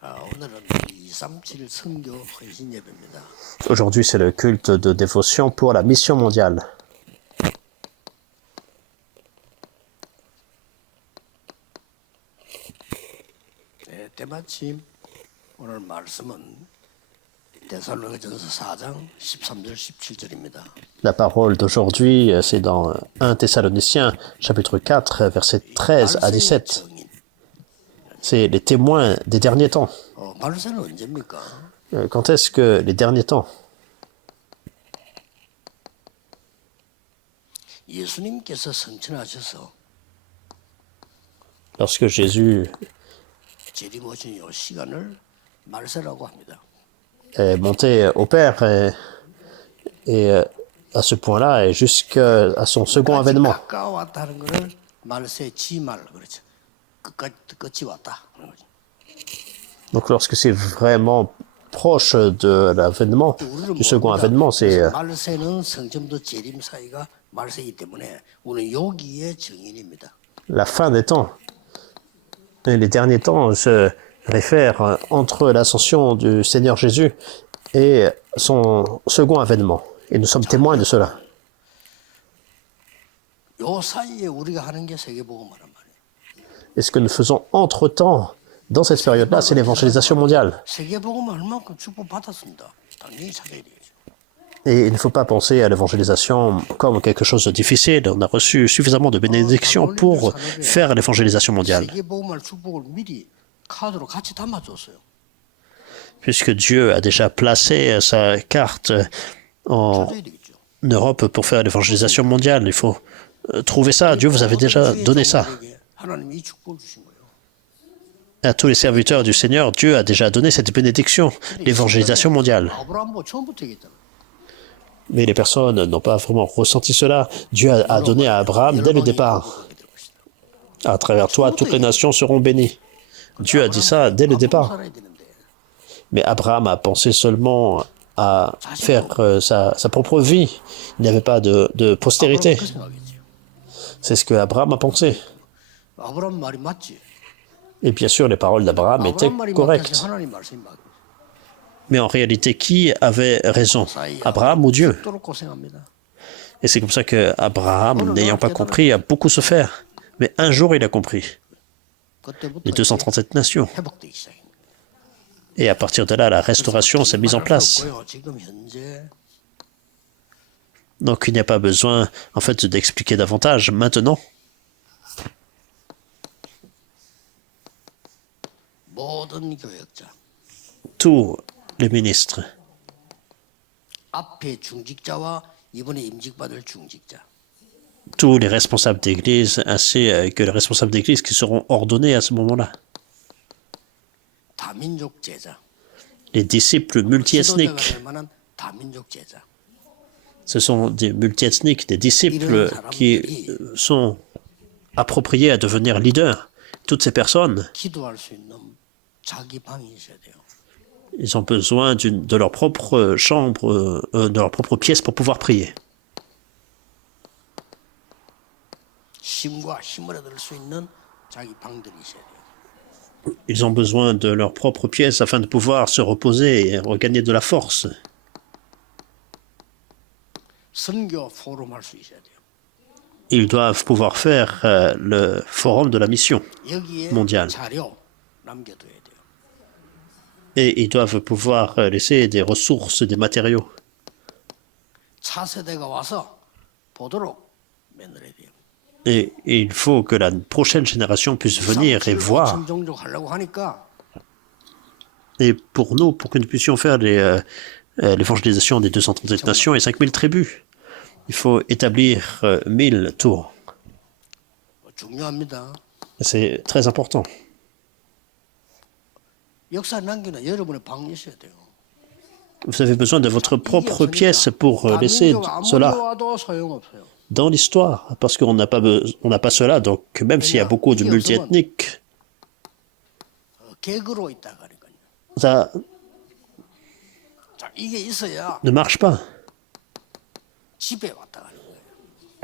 오늘은 237 선교 헌신 예배입니다. Aujourd'hui, c'est le culte de dévotion pour la mission mondiale. 네, 때마침 오늘 말씀은 데살로니가전서 4장 13절 17절입니다. La parole d'aujourd'hui, c'est dans 1 Thessaloniciens, chapitre 4, versets 13 à 17. C'est les témoins des derniers temps. 말세는 언제입니까? Quand est-ce que les derniers temps? 예수님께서 성천하셔서 Lorsque Jésus 재림하신 이 시간을 말세라고 합니다. est monté au Père et à ce point-là et jusqu'à son second avènement. 가까웠다 하는 것을 말세 지말 그렇죠. 끝이 왔다 그런 거죠. Donc lorsque c'est vraiment proche de l'avènement, du second avènement, c'est 말세는 성첨도 재림 사이가 말세이기 때문에 우리는 여기에 증인입니다. la fin des temps. Et les derniers temps se réfèrent entre l'ascension du Seigneur Jésus et son second avènement. Et nous sommes témoins de cela. 요 사이에 우리가 하는 게 세계복음화란 말이에요. Et ce que nous faisons entre-temps, dans cette période-là, c'est l'évangélisation mondiale. 세계복음화 얼마큼 축복받았습니다. 당연히 찾아야 되겠죠. Et il ne faut pas penser à l'évangélisation comme quelque chose de difficile. On a reçu suffisamment de bénédictions pour faire l'évangélisation mondiale. 세계복음화 축복을 미리 카드로 같이 담아줬어요. Puisque Dieu a déjà placé sa carte en 찾아야 되겠죠. Europe pour faire l'évangélisation mondiale, il faut trouver ça. Dieu vous avait déjà donné ça. 하나님이 이 축복을 주신 거예요. À tous les serviteurs du Seigneur, Dieu a déjà donné cette bénédiction, l'évangélisation mondiale. 아브라함 처음부터 얘기했잖아요. Mais les personnes n'ont pas vraiment ressenti cela. Dieu a donné à Abraham dès le départ. À travers toi, toutes les nations seront bénies. Dieu a dit ça dès le départ. 살아야 되는데 Mais Abraham a pensé seulement à faire sa propre vie. Il n'y avait pas de postérité. 그 생각이죠. C'est ce que Abraham a pensé. 아브라함 말이 맞지. Et bien sûr, les paroles d'Abraham étaient 아브라함 말이 correctes. 맞겠지. 하나님 말씀이 맞. Mais en réalité, qui avait raison? Abraham ou Dieu? 죽도록 고생합니다. Et c'est comme ça que Abraham, n'ayant pas compris, a beaucoup souffert. Mais un jour, il a compris. 그때부터 Les 237 nations. 회복되기 시작입니다. Et à partir de là, la restauration s'est mise en place. 없고요. 지금 현재 Donc il n'y a pas besoin, en fait, d'expliquer davantage. Maintenant, 모든 교역자 tous les ministres, 앞에 중직자와 이번에 임직받을 중직자 tous les responsables d'église, ainsi que les responsables d'église qui seront ordonnés à ce moment-là. 다민족 제자 Les disciples 지도자가 multiethniques, 될 만한 다민족 제자 ce sont des multiethniques, des disciples qui sont appropriés à devenir leaders. Toutes ces personnes, 기도할 수 있는 자기 방이 있어야 돼요. ils ont besoin de leur propre chambre, de leur propre pièce pour pouvoir prier. 힘과 힘을 얻을 수 있는 자기 방들이 있어야 돼요. Ils ont besoin de leur propre pièce afin de pouvoir se reposer et regagner de la force. 선교 포럼 할 수 있어야 돼요. Ils doivent pouvoir faire le forum de la mission 여기에 mondiale. 자료 남겨둬야 돼요. Et ils doivent pouvoir laisser des ressources, des matériaux. 차세대가 와서 보도록 만들어야 돼요. Et il faut que la prochaine génération puisse venir et voir. 종족 하려고 하니까 Et pour nous, pour que nous puissions faire l'évangélisation des 237 nations et 5000 tribus, il faut établir 1000 tours. 중요합니다. C'est très important. 역사 남기는 여러분의 방이 있어야 돼요. Vous avez besoin de votre propre pièce pour laisser cela 와도 소용없어요. dans l'histoire, parce qu'on n'a pas cela, donc même s'il y a beaucoup de multiethniques, 객으로 있다가 하니까요. ça 자, 이게 있어야 ne marche pas. 집에 왔다 가는 거예요.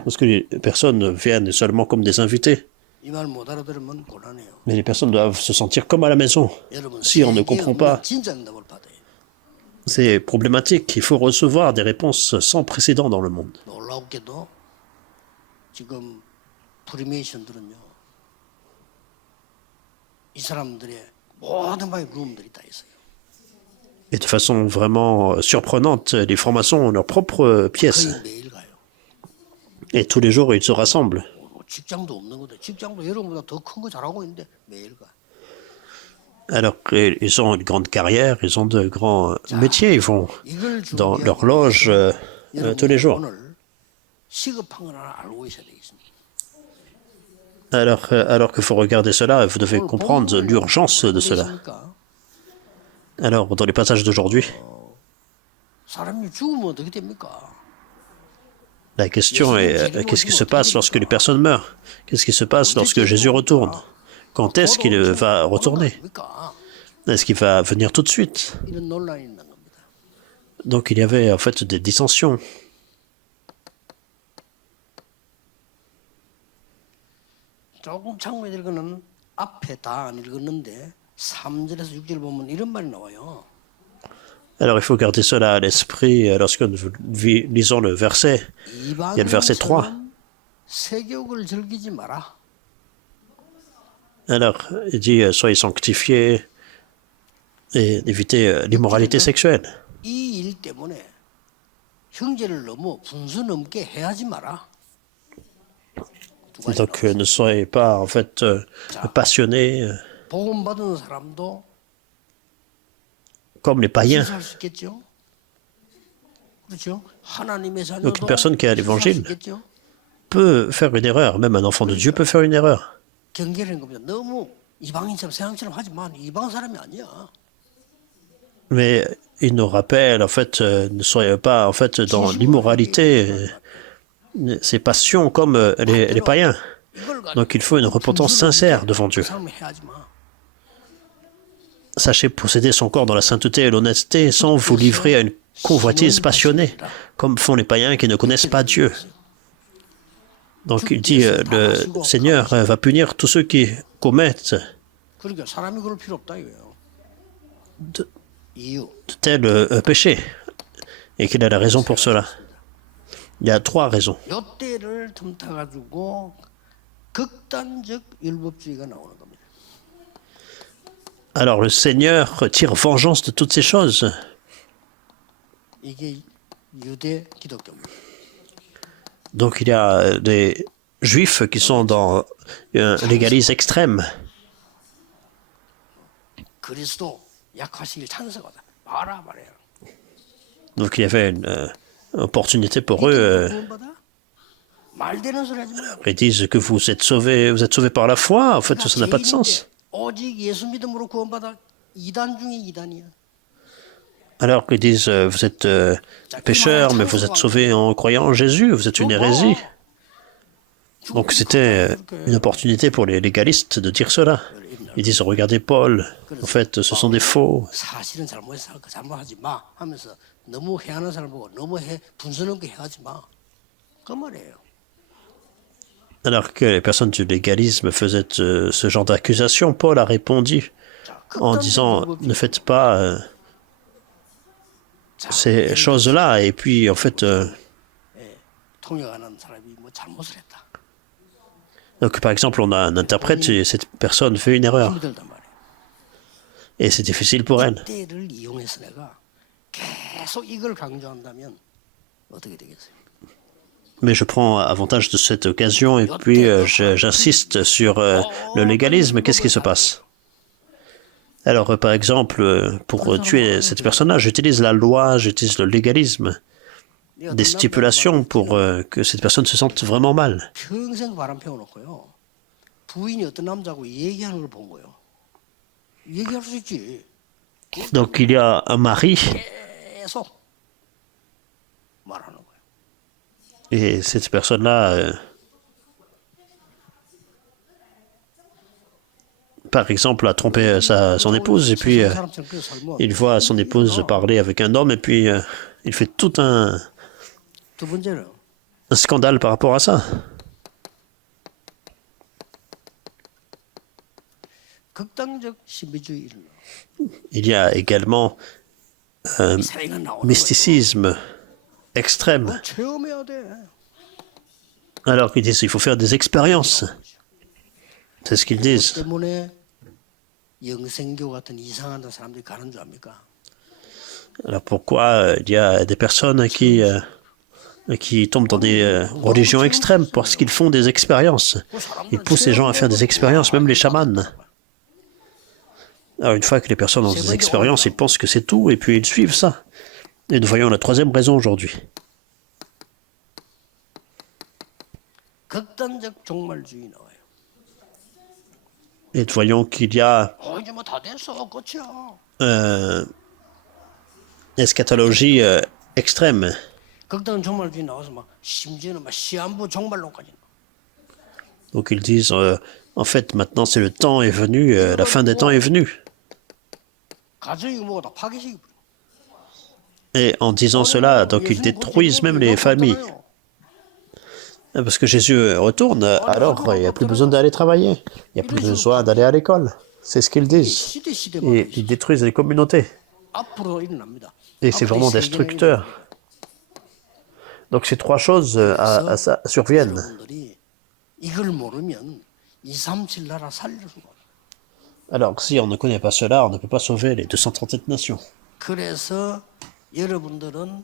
Parce que les personnes viennent seulement comme des invités. 이 말 못 알아들으면 곤란해요. Mais les personnes doivent se sentir comme à la maison. 여러분 Si on ne 세계에 comprend 없는 pas, 진짜 응답을 받아요. c'est problématique. Il faut recevoir des réponses sans précédent dans le monde. 놀라웠게도 지금 프리메이션들은요. 이 사람들의 모든 방에 룸들이 다 있어요. Et de façon vraiment surprenante, les francs-maçons ont leur propre pièce. 거의 매일 가요. Et tous les jours, ils se rassemblent. 직장도 없는 건데 직장도 여러분보다 더 큰 거 잘하고 있는데 매일 가. Alors qu'ils ont une grande carrière, ils ont de grands métiers, ils vont 이걸 dans 준비하기 leur loge 위해서 tous les jours. 오늘 시급한 걸 하나 알고 있어야 되겠습니다. Alors qu'il faut regarder cela, vous devez comprendre l'urgence de cela. 있습니까? Alors, dans les passages d'aujourd'hui, 사람이 죽으면 어떻게 됩니까? la question est qu'est-ce qui se passe lorsque les personnes meurent? Qu'est-ce qui se passe lorsque Jésus retourne? Quand est-ce qu'il va retourner? Est-ce qu'il va venir tout de suite? 이런 논란이 있는 겁니다. Donc il y avait en fait des dissensions. 조금 창문에 읽으는 앞에 다 안 읽었는데 3절에서 6절 보면 이런 말이 나와요. Alors il faut garder cela à l'esprit lorsque nous lisons le verset. Il y a le verset 3. 세교육을 즐기지 마라. Alors il dit soyez sanctifiés et évitez l'immoralité sexuelle. 이 일 때문에 형제를 너무 분수 넘게 해하지 마라. Donc ne soyez pas en fait passionnés 복음 받은 사람도 comme les païens. 실수할 수 있겠죠. 그렇죠? 하나님의 Donc 자녀도 une personne qui a 실수할 수 l'évangile 있겠죠. peut faire une erreur. Même un enfant de Dieu peut faire une erreur. 경계라는 겁니다. 너무 이방인처럼 세상처럼 하지 마. 이방 사람이 아니야. Mais il nous rappelle, en fait, ne soyez pas en fait dans l'immoralité, ces passions comme les païens. 이걸 가지고 Donc il faut une repentance sincère devant 그 Dieu. 사람을 해하지 마. Sachez posséder son corps dans la sainteté et l'honnêteté sans vous livrer à une convoitise passionnée, comme font les païens qui ne connaissent pas Dieu. Donc il dit, le Seigneur va punir tous ceux qui commettent 그러니까 사람이 그럴 필요 없다 이거예요. de 이유. tels péchés et qu'il a la raison pour cela. Il y a 3 raisons. 요 때를 틈타 가지고 극단적 율법주의가 나오는 겁니다. Alors le Seigneur tire vengeance de toutes ces choses. 이게 유대 기독교입니다. Donc il y a des juifs qui sont dans un légalisme extrême. 그리스도 약하시길 찬성하다. 말해요. Donc il y avait une opportunité pour eux. 구원받아? 말되는 소리 하지 마. Ils disent que vous êtes sauvés par la foi. En fait, ça n'a pas de sens. 오직 예수 믿음으로 구원받아. 이단 중에 이단이야. Alors qu'ils disent vous êtes pécheurs, mais vous êtes sauvés en croyant en Jésus. Vous êtes une hérésie. Donc c'était une opportunité pour les légalistes de dire cela. Ils disent regardez Paul. En fait, ce sont des faux. 사실은 잘못해서 잘못하지 마 하면서 너무 해하는 사람 보고 너무 분수 넘게 해하지 마. 그 말이에요. Alors que les personnes du légalisme faisaient ce genre d'accusation, Paul a répondu en disant ne faites pas ces choses-là. Et puis, en fait, 통역하는 사람이 뭐 잘못을 했다. donc, par exemple, on a un interprète et cette personne fait une erreur. 힘들단 말이에요. Et c'est difficile pour elle. 이때를 이용해서 내가 계속 이걸 강조한다면 어떻게 되겠어요? Mais je prends avantage de cette occasion et puis j'insiste sur le légalisme. Qu'est-ce qui se passe? Alors, par exemple, pour tuer cette personne-là, j'utilise la loi, j'utilise le légalisme, des stipulations pour que cette personne se sente vraiment mal. 평생 바람 피워놓고요. 부인이 어떤 남자하고 얘기하는 걸 본 거예요. 얘기할 수 있지. Donc, il y a un mari 계속 말하는 거예요. et cette personne-là, par exemple, a trompé son épouse et puis 사람처럼 그렇게 살면 il voit son épouse parler avec un homme et puis il fait tout un 두 번째는 scandale par rapport à ça. 극단적 신비주의 일어나. Il y a également un 이사회가 나오는 거예요. mysticisme extrême. 그거 체험해야 돼. Alors qu'ils disent qu'il faut faire des expériences. C'est ce qu'ils 그것 disent. 때문에 영생교 같은 이상한 사람들이 가는 줄 압니까? Alors pourquoi il y a des personnes qui tombent dans des religions extrêmes? Parce qu'ils font des expériences. Ils poussent les gens à faire des expériences, même les chamans. Alors une fois que les personnes ont des expériences, ils pensent que c'est tout et puis ils suivent ça. Et nous voyons la troisième raison aujourd'hui. 극단적 종말주의 나와요. Et nous voyons qu'il y a 이제 뭐 다 됐어, 끝이야. eschatologie extrême. 극단 종말주의 나와서 막 심지어는 막 시한부 종말론까지. Donc ils disent, en fait, maintenant c'est le temps est venu, la fin des temps est venue. 가정이 뭐가 다 파괴시키. Et en disant cela, donc ils détruisent même les familles. Parce que Jésus retourne, alors il n'y a plus besoin d'aller travailler. Il n'y a plus besoin d'aller à l'école. C'est ce qu'ils disent. 시대마다 Et ils détruisent les communautés. 앞으로 일어납니다. Et c'est vraiment destructeur. Donc ces trois choses ça surviennent. 여러분들이 이걸 모르면 237 나라 살릴 수가 없어요. Alors si on ne connaît pas cela, on ne peut pas sauver les 237 nations. 그래서 여러분들은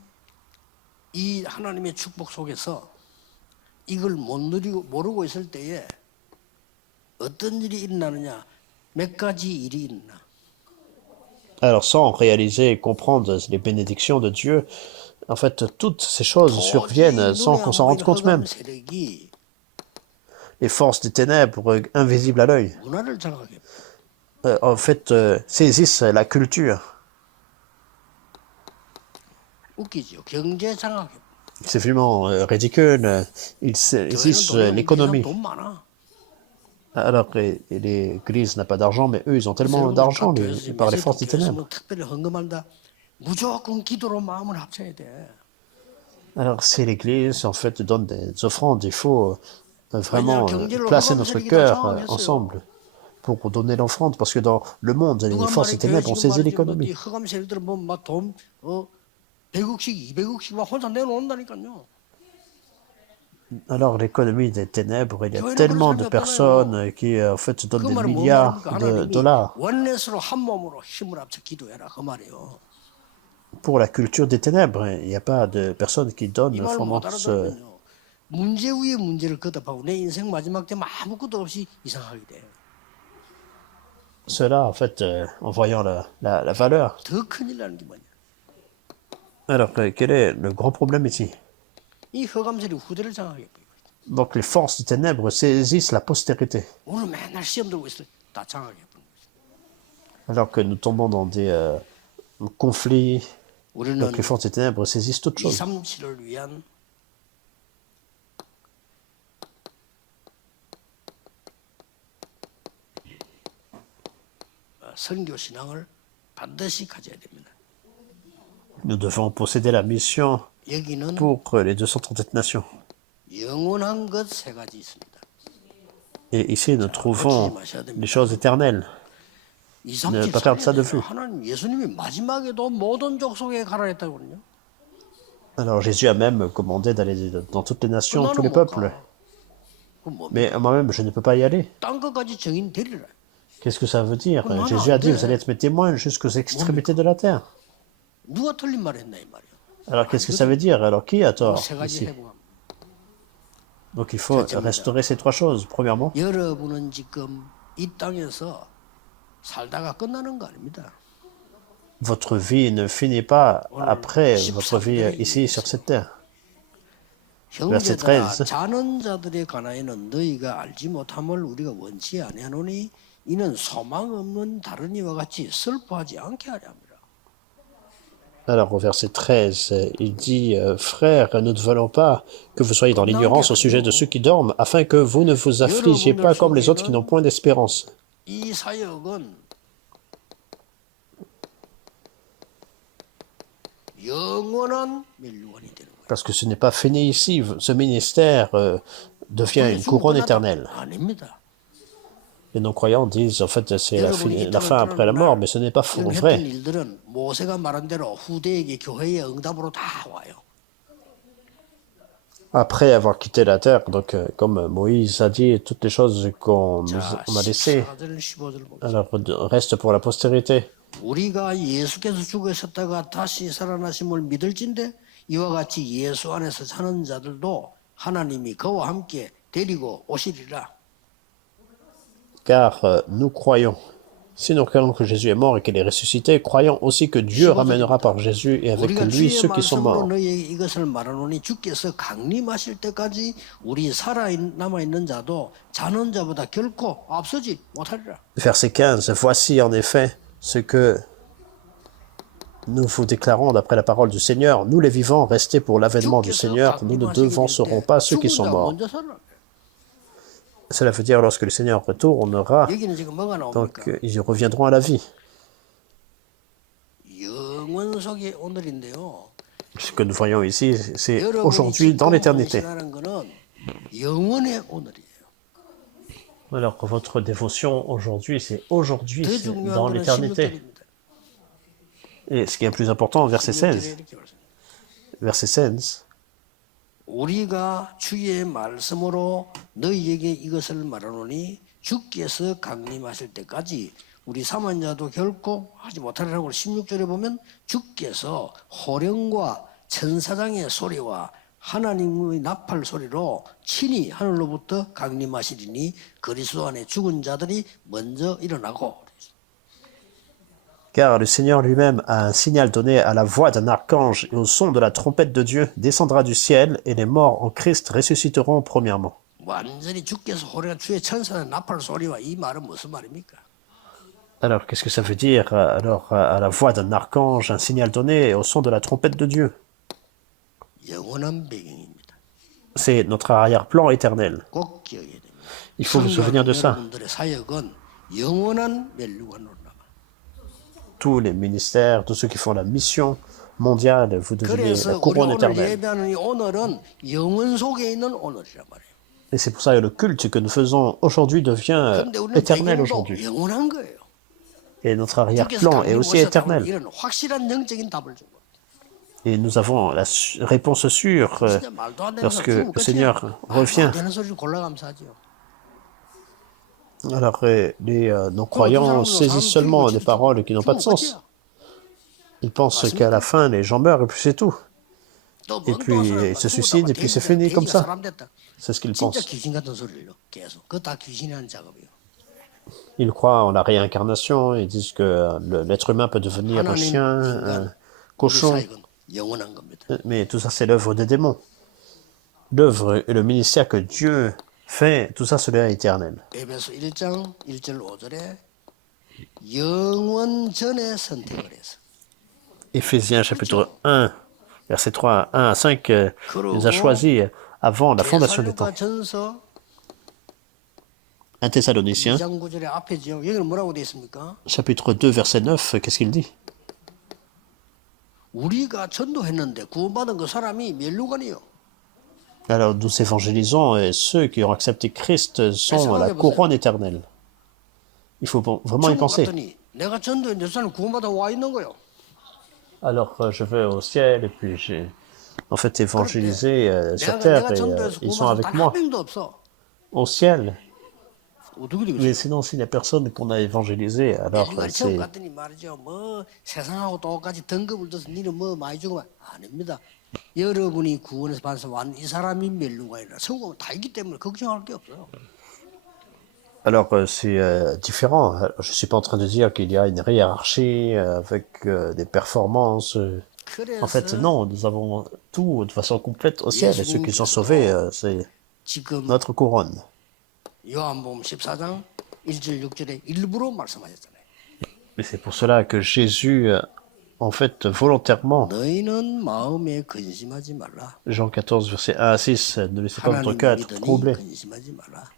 이 하나님의 축복 속에서 이걸 못 누리고 모르고 있을 때에 어떤 일이 일어나느냐, 몇 가지 일이 일어나. Alors sans réaliser et comprendre les bénédictions de Dieu, en fait toutes ces choses surviennent sans qu'on s'en rende compte même. 세력이 Les forces des ténèbres invisibles à l'œil, 문화를 장악해. en fait saisissent la culture. 웃기죠. 경제 장악해. C'est vraiment ridicule. Ils saisissent l'économie. 돈 많아. Alors que l'Église n'a pas d'argent, mais eux, ils ont tellement d'argent par les forces des ténèbres. 특별히 헌금한다. 무조건 기도로 마음을 합쳐야 돼. Alors si l'Église, en fait, donne des offrandes, il faut vraiment placer notre cœur ensemble pour donner l'offrande, parce que dans le monde, les forces des ténèbres ont saisi l'économie. 흑암 세력들은 뭐막돈 100억씩 200억씩 막 혼자 내놓는다니까요. Alors l'économie des ténèbres, il y a tellement de personnes qui, en fait, donnent des milliards de dollars 원넷으로 한 몸으로 힘을 합쳐 기도해라 그 말이에요. pour la culture des ténèbres. Il n'y a pas de personnes qui 이 donnent 말을 못 vraiment 알아들으면요. 문제 위에 문제를 거듭하고 내 인생 마지막 때면 아무것도 없이 이상하게 돼. cela, en fait, en voyant la valeur. 더 큰일 나는 게 뭐냐. Alors, quel est le grand problème ici? 이 흑암세력 후대를 장악해 버리고 있어. Donc les forces des ténèbres saisissent la postérité. 오늘 맨날 시험 들고 있어. 다 장악해 버리고 있어. Alors que nous tombons dans des conflits, 우리는 donc les forces des ténèbres saisissent toutes choses. 237을 위한 선교 신앙을 반드시 가져야 됩니다. Nous devons posséder la mission 여기는 pour les 237 nations. 영원한 것 세 가지 있습니다. Et ici, nous trouvons les choses éternelles. Ne pas perdre ça de vue. 하나님 예수님이 마지막에도 모든 족속에 가라 했다거든요. Alors Jésus a même commandé d'aller dans toutes les nations, tous les peuples. Mais moi-même, je ne peux pas y aller. 땅 끝까지 증인 되리라. Qu'est-ce que ça veut dire? Jésus a dit, vous allez être mes témoins jusqu'aux extrémités de la terre. 누가 틀린 말 했나 이 말이야. Alors qu'est-ce que ça veut dire? Alors qui a tort 세 가지 ici? 회복합니다. Donc il faut restaurer ces trois choses. Premièrement, 여러분은 지금 이 땅에서 살다가 끝나는 거 아닙니다. votre vie ne finit pas après votre vie ici sur cette terre. Verset 형제들아 13. 자는 자들에 관하여는 너희가 알지 못함을 우리가 원치 아니하노니 이는 소망 없는 다른 이와 같이 슬퍼하지 않게 하려 함이라. Alors au verset 13, il dit, frères, nous ne voulons pas que vous soyez dans l'ignorance au sujet de ceux qui dorment, afin que vous ne vous affligiez pas comme les autres qui n'ont point d'espérance. 이 사역은 영원한 멸류관이 되는 거예요. Parce que ce n'est pas fini ici, ce ministère devient une couronne éternelle. 아닙니다. Les non-croyants disent en fait c'est la fin après la mort, mais ce n'est pas 이런 했던 vrai. 일들은 모세가 말한 대로 후대에게 교회의 응답으로 다 와요. Après avoir quitté la terre, donc comme Moïse a dit, toutes les choses 자, on a laissées, 14절 15절 봅시다. alors reste pour la postérité. 우리가 예수께서 죽으셨다가 다시 살아나심을 믿을진데 이와 같이 예수 안에서 사는 자들도 하나님이 그와 함께 데리고 오시리라. Car nous croyons. Si nous croyons que Jésus est mort et qu'il est ressuscité, croyons aussi que Dieu ramènera par Jésus et avec 우리가 lui 주의 ceux qui sont 말씀으로 morts. 너희에게 이것을 말하노니 주께서 강림하실 때까지 우리 남아있는 자도 자는 자보다 결코 앞서지 못하리라. Verset 15. Voici en effet ce que nous vous déclarons d'après la parole du Seigneur. Nous les vivants, restés pour l'avènement du Seigneur, nous ne devancerons pas ceux qui sont morts. 먼저 살아. Cela veut dire lorsque le Seigneur retournera, 여기는 지금 뭐가 나옵니까? donc ils reviendront à la vie. 영원 속의 오늘인데요. Ce que nous voyons ici, c'est 여러분이 aujourd'hui dans 지금 l'éternité. 헌신하는 거는 영원의 오늘이에요. Alors que votre dévotion aujourd'hui, c'est aujourd'hui, 더 c'est 중요한 dans 거는 l'éternité. 16절입니다. Et ce qui est le plus important, verset 16. 이렇게 말씀합니다. Verset 16. 우리가 주의 말씀으로 너희에게 이것을 말하노니 주께서 강림하실 때까지 우리 사만자도 결코 하지 못하리라고 16절에 보면 주께서 호령과 천사장의 소리와 하나님의 나팔 소리로 친히 하늘로부터 강림하시리니 그리스도 안에 죽은 자들이 먼저 일어나고. Car le Seigneur lui-même a un signal donné à la voix d'un archange et au son de la trompette de Dieu descendra du ciel et les morts en Christ ressusciteront premièrement. 완전히 주께서 호령과 주의 천사의 나팔 소리와 이 말은 무슨 말입니까? Alors, qu'est-ce que ça veut dire? Alors, à la voix d'un archange, un signal donné et au son de la trompette de Dieu. 영원한 배경입니다. C'est notre arrière-plan éternel. 꼭 기억해야 됩니다. Il faut se souvenir de ça. 여러분들의 사역은 영원한 멸류관으로 남아. Tous les ministères, tous ceux qui font la mission mondiale, vous devenez la 그래서 우리 couronne 오늘 éternelle. 예배하는 이 오늘은 영원 속에 있는 오늘이란 말이에요. Et c'est pour ça que le culte que nous faisons aujourd'hui devient 그런데 우리는 éternel 배경도 aujourd'hui. 영원한 거예요. Et notre 주께서 arrière-plan est 강림 aussi 오셨다고 éternel. 이런 확실한 영적인 답을 준 거예요. Et nous avons la réponse sûre 진짜 말도 안 되는 lorsque 소리 le 끝이야. Seigneur 말도 revient. 안 되는 소리를 골라 감사하죠. Alors, les non-croyants saisissent seulement des paroles qui n'ont pas de sens. Ils pensent qu'à la fin, les gens meurent et puis c'est tout. Et puis, ils se suicident et puis c'est fini comme ça. C'est ce qu'ils 진짜 pensent. 귀신 같은 소리를 계속. 그거 다 귀신이 하는 작업이에요. Ils croient en la réincarnation, ils disent que l'être humain peut devenir un 하나님, chien, un 인간, 우리 cochon. 사역은 영원한 겁니다. Mais tout ça, c'est l'œuvre des démons. L'œuvre et le ministère que Dieu fait, tout ça, cela est éternel. 에베소 1장 1절 5절에 영원 전에 선택을 해서 Éphésiens chapitre 1, verset 3, 1 à 5, il nous a choisis avant la fondation des temps. 데살로니가 전서 1 Thessaloniciens, 2장 9절에 앞에죠. 여기는 뭐라고 되어 있습니까? chapitre 2, verset 9, qu'est-ce qu'il dit? 우리가 전도했는데 구원받은 그 사람이 멸류관이요. Alors, nous évangélisons et ceux qui ont accepté Christ sont la couronne éternelle. Il faut vraiment y 천국 penser. 갔더니 내가 전도했는데 그 사람 구원받아 와 있는 거요. Alors, je vais au ciel et puis j'ai en fait évangélisé sur 내가 terre et 전도해서 ils sont 구원받은 avec 단 한 moi 명도 없어. au ciel. 어떻게 되겠어요? Mais sinon, s'il n'y a personne qu'on a évangélisé, alors 멸류관 처음 c'est... 갔더니 말이죠. 뭐 세상하고 똑같이 등급을 둬서 니는 뭐 많이 주고 아닙니다. 여러분이 구원에서 받아서 왔는 이 사람이 멸류관이라 성공은 다 있기 때문에 걱정할 게 없어요. Alors, c'est différent. Je ne suis pas en train de dire qu'il y a une hiérarchie avec des performances. En fait, 그래서 non, nous avons tout de façon complète au ciel. Et ceux qui sont sauvés, c'est 지금 notre couronne. 요한복음 14장 1절 6절에 일부러 말씀하셨잖아요. Et c'est pour cela que Jésus, en fait, volontairement, 너희는 마음에 근심하지 말라. Jean 14, verset 1 à 6, ne laissez pas votre 하나님을 cœur être 믿으니 troublé. 근심하지 말라.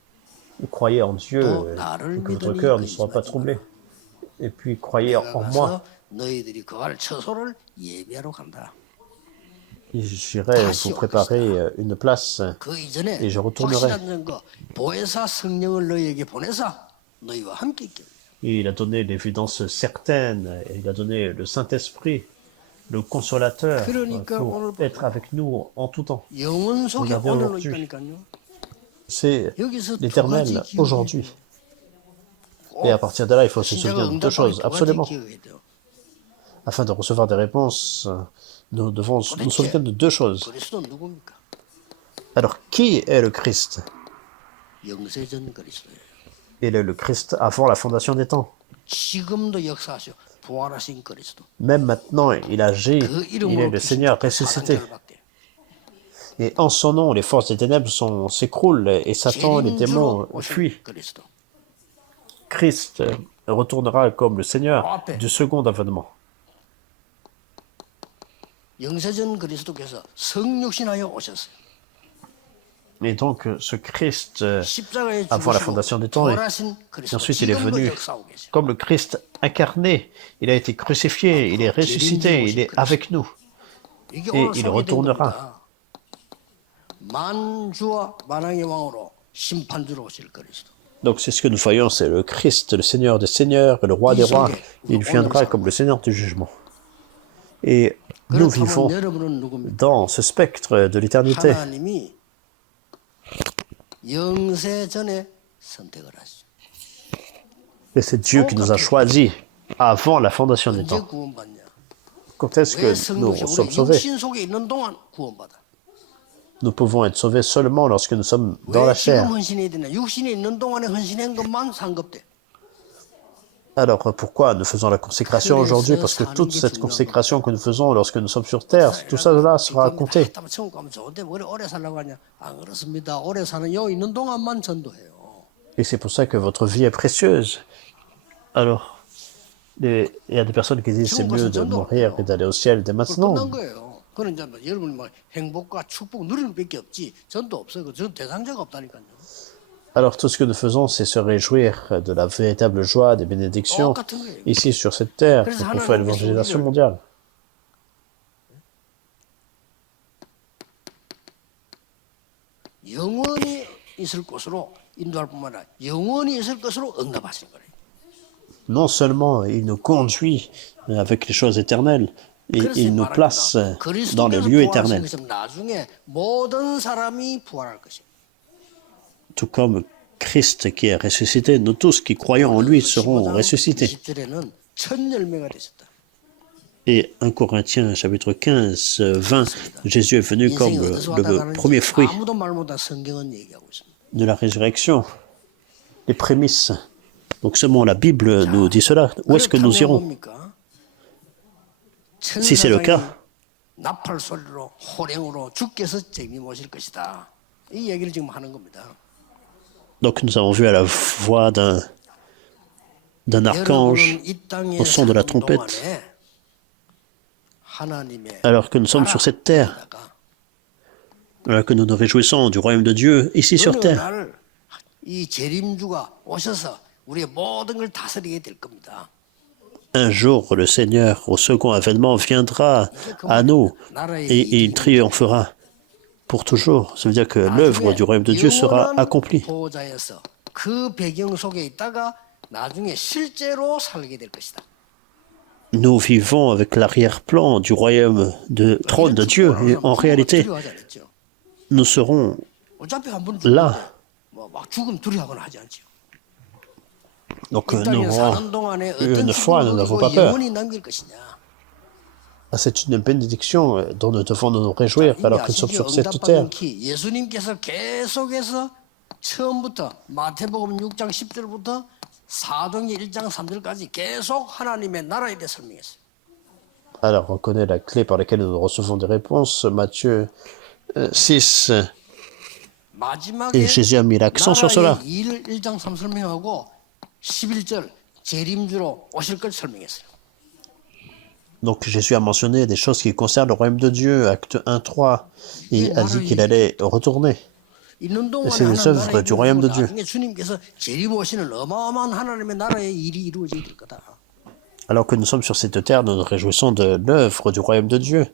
Croyez en Dieu, 또 et 나를 que votre 믿으니 cœur ne soit pas 근심하지 troublé. Et puis, croyez 내가 en moi. 가서 너희들이 거할 처소를 예비하러 간다. J'irai vous préparer une place. 그 이전에 Et je retournerai. 확실한 증거 보혜사 성령을 너희에게 보내사 너희와 함께 있게. Et il a donné l'évidence certaine, et il a donné le Saint-Esprit, le consolateur, pour être avec nous en tout temps. 영원 속에 Regardez 오늘로 aujourd'hui. 있다니까요. C'est 여기서 두 가지 l'éternel 기억이 aujourd'hui. 꼭 Et à partir de là, il faut se 신자가 souvenir de deux 응답할 choses, 두 가지 absolument. 기억해야 돼요. Afin de recevoir des réponses, nous devons nous souvenir de deux choses. 그리스도는 누굽니까? Alors, qui est le Christ? 영세전 그리스도예요. Il est le Christ avant la fondation des temps. 지금도 역사하시오. 부활하신 그리스도. Même maintenant, il agit, 그 il est 이름으로 le Seigneur ressuscité. 사랑을 받게. Et en son nom, les forces des ténèbres s'écroulent et Satan et les démons 재림주로 fuient. 오신 그리스도. Christ retournera comme le Seigneur du second avènement. 영세전 그리스도께서 성육신하여 오셨어요. Et donc, ce Christ, 십자가에 avant la 죽으시고 fondation des temps, et 부활하신 그리스도. ensuite il est 지금도 venu 역사하고 계세요. comme le Christ incarné. Il a été crucifié, il est ressuscité, il est avec nous. 이게 Et 오늘 il 소개된 retournera. 겁니다. 만주와 만왕의 왕으로 심판주로 오실 그리스도. Donc c'est ce que nous voyons, c'est le Christ, le Seigneur des seigneurs et le roi des rois. Il viendra comme le Seigneur du jugement. Et nous vivons 그렇다면 여러분은 누굽니까? dans ce spectre de l'éternité. 하나님이 영세 전에 선택을 하시죠. Et c'est Dieu qui nous a choisis avant la fondation des 언제 temps. 구원받냐? Quand est-ce 왜 que nous 성육신 sommes 우리 sauvés? 육신 속에 있는 동안 구원받아. Nous pouvons être sauvés seulement lorsque nous sommes dans 왜 la 지금 chair. 헌신해야 되냐? 육신에 있는 동안에 헌신한 것만 상급돼. Alors pourquoi nous faisons la consécration aujourd'hui? Parce que toute cette consécration que nous faisons lorsque nous sommes sur terre, tout ça là sera compté. 천국 가면 좋은데 왜 오래 살라고 하냐? 안 그렇습니다. 오래 사는 요 있는 동안만 전도해요. Et c'est pour ça que votre vie est précieuse. Alors, il y a des personnes qui disent c'est mieux de mourir et d'aller au ciel dès 그걸 maintenant. 끝난 거예요. 그는 이제 여러분이 뭐 행복과 축복 누리는 밖에 없지 전도 없어요. 전 대상자가 없다니까요. Alors tout ce que nous faisons, c'est se réjouir de la véritable joie, des bénédictions ici sur cette terre pour faire l'évangélisation mondiale. 영원히 있을 곳으로 인도할 뿐만 아니라 영원히 있을 것으로 응답하시는 거예요. Non seulement il nous conduit avec les choses éternelles, et 그래서 il nous place dans les lieux éternels. 나중에 모든 사람이 부활할 것이에요. Tout comme Christ qui est ressuscité, nous tous qui croyons en lui serons ressuscités. 20절에는 첫 열매가 되셨다. Et 1 Corinthiens chapitre 15, 20, Jésus est venu comme le premier fruit 아무도 말 못한 성경은 얘기하고 있습니다. de la résurrection, les prémices. Donc seulement la Bible nous dit cela. Où est-ce que nous irons? 뭡니까? Si c'est le cas, 나팔 소리로 호령으로 주께서 재림 오실 것이다. 이 얘기를 지금 하는 겁니다. donc nous avons vu à la voix d'un archange 여러분은 이 땅에 au son de la 사는 trompette, 동안에 하나님의 alors que nous sommes sur cette terre, 나라에다가 alors que nous nous réjouissons du royaume de Dieu ici sur 어느 terre. 날 이 재림주가 오셔서 우리의 모든 걸 다스리게 될 겁니다. Un jour, le Seigneur, au second avènement, viendra à nous et il triomphera pour toujours. Ça veut dire que l'œuvre du royaume de Dieu sera accomplie. 보호자에서 그 배경 속에 있다가 나중에 실제로 살게 될 것이다. Nous vivons avec l'arrière-plan du royaume de trône de Dieu et en réalité, nous serons 어차피 한번 là. 뭐막 죽음 두려워하거나 하지 않죠. Donc 이 nous 땅에 aurons 사는 동안에 eu 어떤 une foi, nous n'avons 축복을 pas 누리고 peur. 영원히 남길 것이냐. C'est une bénédiction dont nous devons nous réjouir alors que nous sommes sur cette terre. 예수님께서 계속해서 처음부터 마태복음 6장 10절부터 사도행전 1장 3절까지 계속 하나님의 나라에 대해 설명했어요. Alors on connaît la clé par laquelle nous recevons des réponses. Matthieu 6. 마지막에 Et Jésus a mis l'accent sur cela. 나라의 일 1장 3 설명하고 11절 재림주로 오실 걸 설명했어요. Donc Jésus a mentionné des choses qui concernent le royaume de Dieu, acte 1, 3. Il a dit qu'il allait retourner. 있는 동안에 c'est les œuvres du royaume de Dieu. 나중에 주님께서 재림 오시는 어마어마한 하나님의 나라의 일이 이루어지게 될 거다. Alors que nous sommes sur cette terre, nous nous réjouissons de l'œuvre du royaume de Dieu.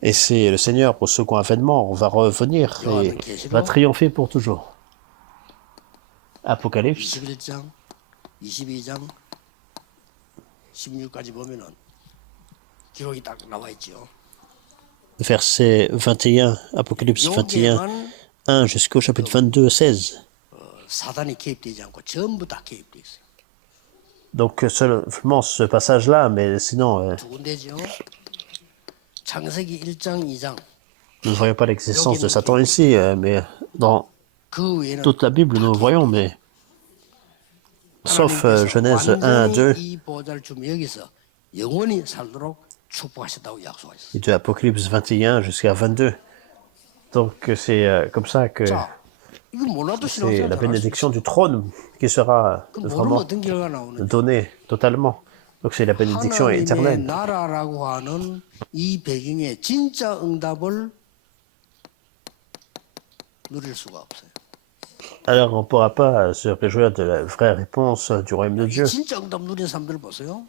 Et c'est le Seigneur, au second avènement, va revenir et va triompher pour toujours. Apocalypse, 21장 22장 16까지 보면은 기록이 딱 나와 있죠. Verset 21, Apocalypse 21, 여기에만 1 jusqu'au chapitre 22, 16. 사단이 개입되지 않고 전부 다 개입돼 있어요. Donc seulement ce passage-là, mais sinon, 두 군데죠. 창세기 1장, 2장. nous ne voyons pas l'existence de Satan ici, mais dans 그 외에는 toute la Bible, nous le voyons, mais sauf 하나님께서 Genèse 1 à 2 완전히 이 보좌를 주면 여기서 영원히 살도록 축복하셨다고 약속하셨어요. et de Apocalypse 21 jusqu'à 22. Donc c'est comme ça que 자, 이걸 몰라도 c'est 신앙생활 la 잘할 수 bénédiction 있어요. du trône qui sera 그 모르면 vraiment 어떤 결과가 나오는지. donnée totalement. Donc c'est la bénédiction 하나님의 éternelle. 나라라고 하는 이 배경에 진짜 응답을 누릴 수가 없어요. Alors on ne pourra pas se réjouir de la vraie réponse du royaume de 이 Dieu. 진짜 응답 누린 사람들 보세요.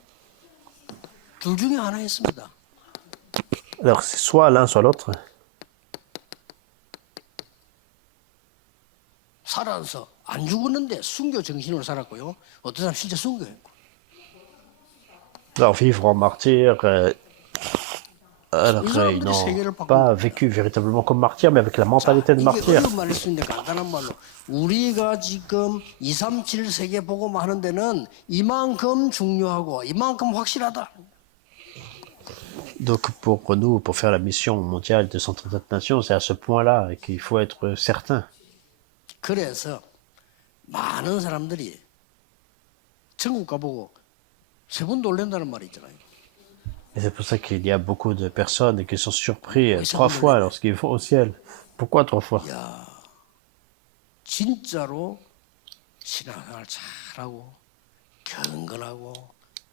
둘 중에 하나였습니다. Alors c'est soit l'un, soit l'autre. 살아서 안 죽었는데 순교 정신으로 살았고요. 어떤 사람 실제 순교했고. Alors vivre en martyr, alors ils n'ont pas vécu véritablement comme martyrs, mais avec la mentalité de 이게 martyr. 어려운 말일 수 있는데 간단한 말로 우리가 지금 237 세계 복음 하는 데는 이만큼 중요하고 이만큼 확실하다. Donc pour nous, pour faire la mission mondiale de 137 nations, c'est à ce point-là qu'il faut être certain. 그래서 많은 사람들이 천국 가보고 세 번 놀란다는 말이 있잖아요. Et c'est pour ça qu'il y a beaucoup de personnes qui sont surpris 3 fois lorsqu'ils vont au ciel. Pourquoi 3 fois? 야, 진짜로 신앙생활 잘하고 경건하고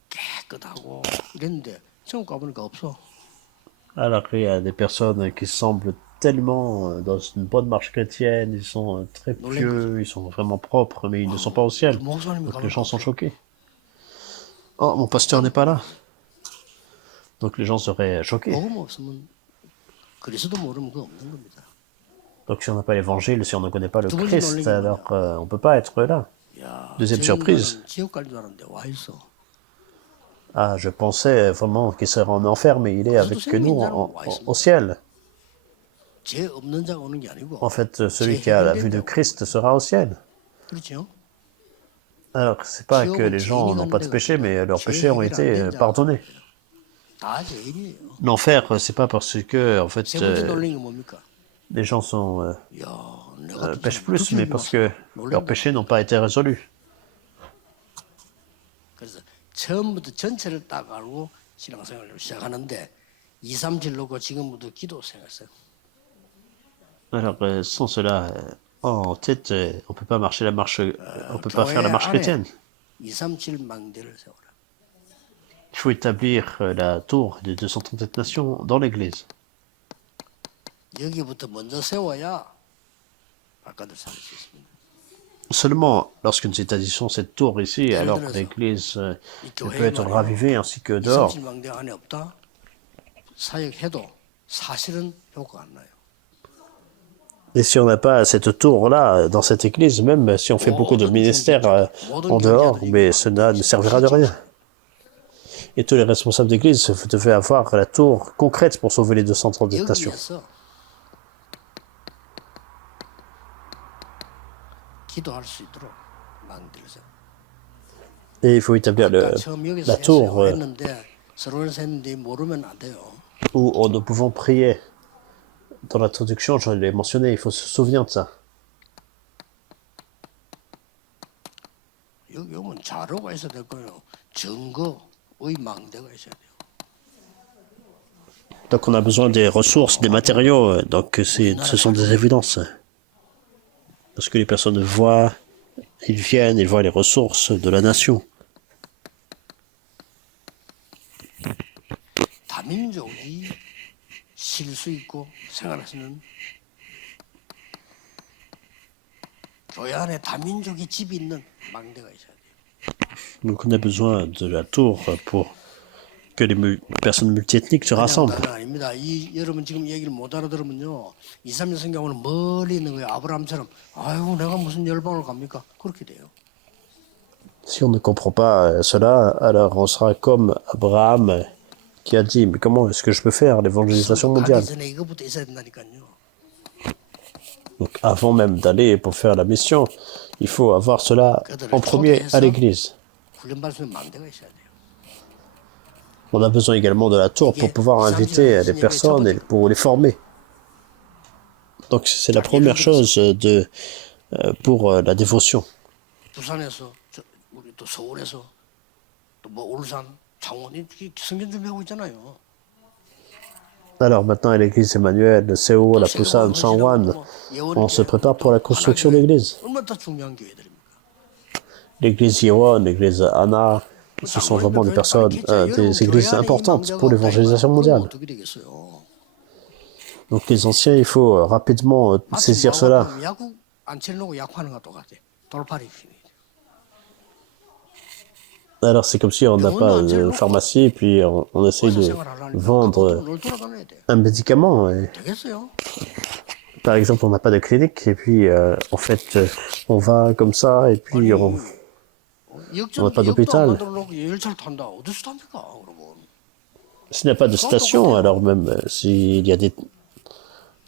깨끗하고 이랬는데 천국 가보니까 없어. Alors il y a des personnes qui semblent tellement dans une bonne marche chrétienne, ils sont très pieux, ils sont vraiment propres, mais ils ne sont pas au ciel. Donc les gens sont choqués. Oh, mon pasteur n'est pas là. Donc les gens seraient choqués. 복음 없으면 그리스도 모르면 그거 없는 겁니다. Donc si on n'a pas l'évangile, si on ne connaît pas le 두 번째 Christ, 놀란 게 alors on ne peut pas être là. 야, Deuxième 저 surprise. 인간은 지옥 갈 줄 알았는데 와 있어. Ah, je pensais vraiment qu'il serait en enfer, mais il est avec nous au ciel. 죄 없는 자가 오는 게 아니고. En fait, celui qui a la vue de Christ sera au ciel. 그렇죠? Alors, c'est pas que les gens n'ont pas de péché, mais leurs péchés ont été pardonnés. 다 죄인이에요. L'enfer, c'est pas parce que, en fait, 세 번째 놀란 게 뭡니까? les gens 야, 내가 pêchent plus, mais parce que leurs péchés n'ont pas été résolus. 그래서 처음부터 전체를 딱 알고 신앙생활을 시작하는데 237 놓고 지금부터 기도 생활했어요. Alors, sans cela en tête, on peut pas marcher la marche, on peut pas faire la marche chrétienne. 237 망대를 세워라. Il faut établir la tour des 237 nations dans l'Église. 여기부터 먼저 세워야 바깥을 살릴 수 있습니다. Seulement lorsque nous établissons cette tour ici, alors que l'Église peut être ravivée ainsi que dehors. 237 망대 안에 없다. 사역해도 사실은 효과가 안 나요. Et si on n'a pas cette tour-là dans cette église, même si on fait beaucoup de ministères en dehors, mais cela ne servira de rien. Et tous les responsables d'église devaient avoir la tour concrète pour sauver les 237 nations. 여기에서 기도할 수 있도록 망대를 세워. Et il faut établir 처음 여기서 la tour 했는데 서론을 했는데 모르면 안 돼요. où nous pouvons prier. Dans l'introduction, je l'ai mentionné, il faut se souvenir de ça. 여기 오면 자료가 있어야 될 거예요. 증거의 망대가 있어야 돼요. Donc on a besoin des ressources, des matériaux, donc ce sont des évidences. Parce que les personnes voient, ils viennent, ils voient les ressources de la nation. 다민족이 쉴 수 있고 생활할 수 있는 교회 안에 다민족이 집이 있는 망대가 있어야 돼요. Donc on a besoin de la tour pour que les personnes multiethniques se rassemblent. 아닙니다. 여러분 지금 얘기를 못 알아들으면요. 2, 3년 성경은 멀리 있는 거예요. 아브라함처럼 아이고 내가 무슨 열방을 갑니까? 그렇게 돼요. Si on ne comprend pas cela, alors on sera comme Abraham qui a dit, mais comment est-ce que je peux faire l'évangélisation 가기 mondiale? 전에 이것부터 있어야 된다니까요. Donc avant même d'aller pour faire la mission, il faut avoir cela en premier à l'église. 훈련받을 만대가 있어야 돼요. On a besoin également de la tour pour pouvoir inviter les personnes et pour les former. Donc c'est la première chose pour la dévotion. 부산에서 우리 또 서울에서 또 뭐 울산, 창원이 성전 준비하고 있잖아요. Alors maintenant à l'église Emmanuel, de Séoul, la Busan, Changwon, on se prépare pour la construction de l'église. 얼마나 더 중요한 교회들입니까? L'église Yewon, l'église Anna, ce sont vraiment des personnes, des églises importantes pour l'évangélisation mondiale. 어떻게 되겠어요? Donc les anciens, il faut rapidement saisir cela. 야구 안 치려고 약하는 것도 같아. 돌팔이 힘이. Alors c'est comme si on n'a pas de pharmacie, puis on essaye de vendre 널 돌아다녀야 돼. un médicament. Et, 되겠어요? par exemple, on n'a pas de clinique, et puis en fait, on va comme ça, et puis on n'a pas d'hôpital. 만들어놓고 열차를 탄다. 어디서 탑니까? 그러면. S'il n'y a pas de station, alors même s'il y a des...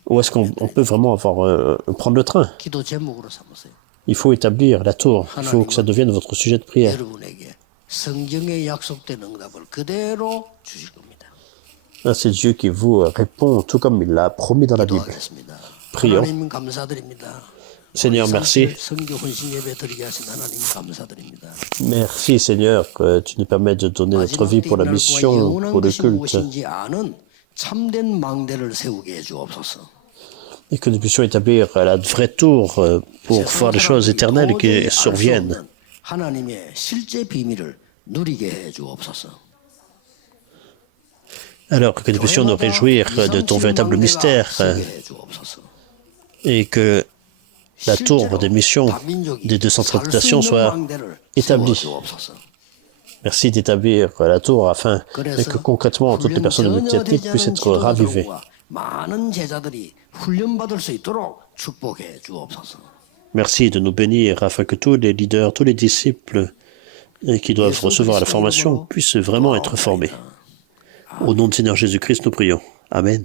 Où est-ce qu'on peut vraiment avoir, prendre le train? 기도 제목으로 삼으세요. Il faut établir la tour. Il faut que ça devienne votre sujet de prière. 여러분에게 성경에 약속된 응답을 그대로 주실 겁니다. Là, c'est Dieu qui vous répond tout comme il l'a promis dans la Bible. 기도하겠습니다. Prions. 하나님 감사드립니다. Seigneur, merci. 성교 헌신 예배 드리게 하신 하나님 감사드립니다. Merci Seigneur que tu nous permets de donner notre vie pour la mission, pour le culte, 무엇인지 아는 참된 망대를 세우게 해 주옵소서. et que nous puissions établir la vraie tour pour voir les choses éternelles qui surviennent. 하나님의 실제 비밀을 누리게 해 주옵소서. Alors que nous puissions nous réjouir de ton véritable mystère et que la tour des missions des 230 soit établie. Merci d'établir la tour afin que concrètement toutes les personnes de métier ethnique puissent être ravivées. 많은 제자들이 훈련받을 수 있도록 축복해 주옵소서. Merci de nous bénir afin que tous les leaders, tous les disciples qui doivent recevoir la formation puissent vraiment être formés. Au nom du Seigneur Jésus-Christ, nous prions. Amen.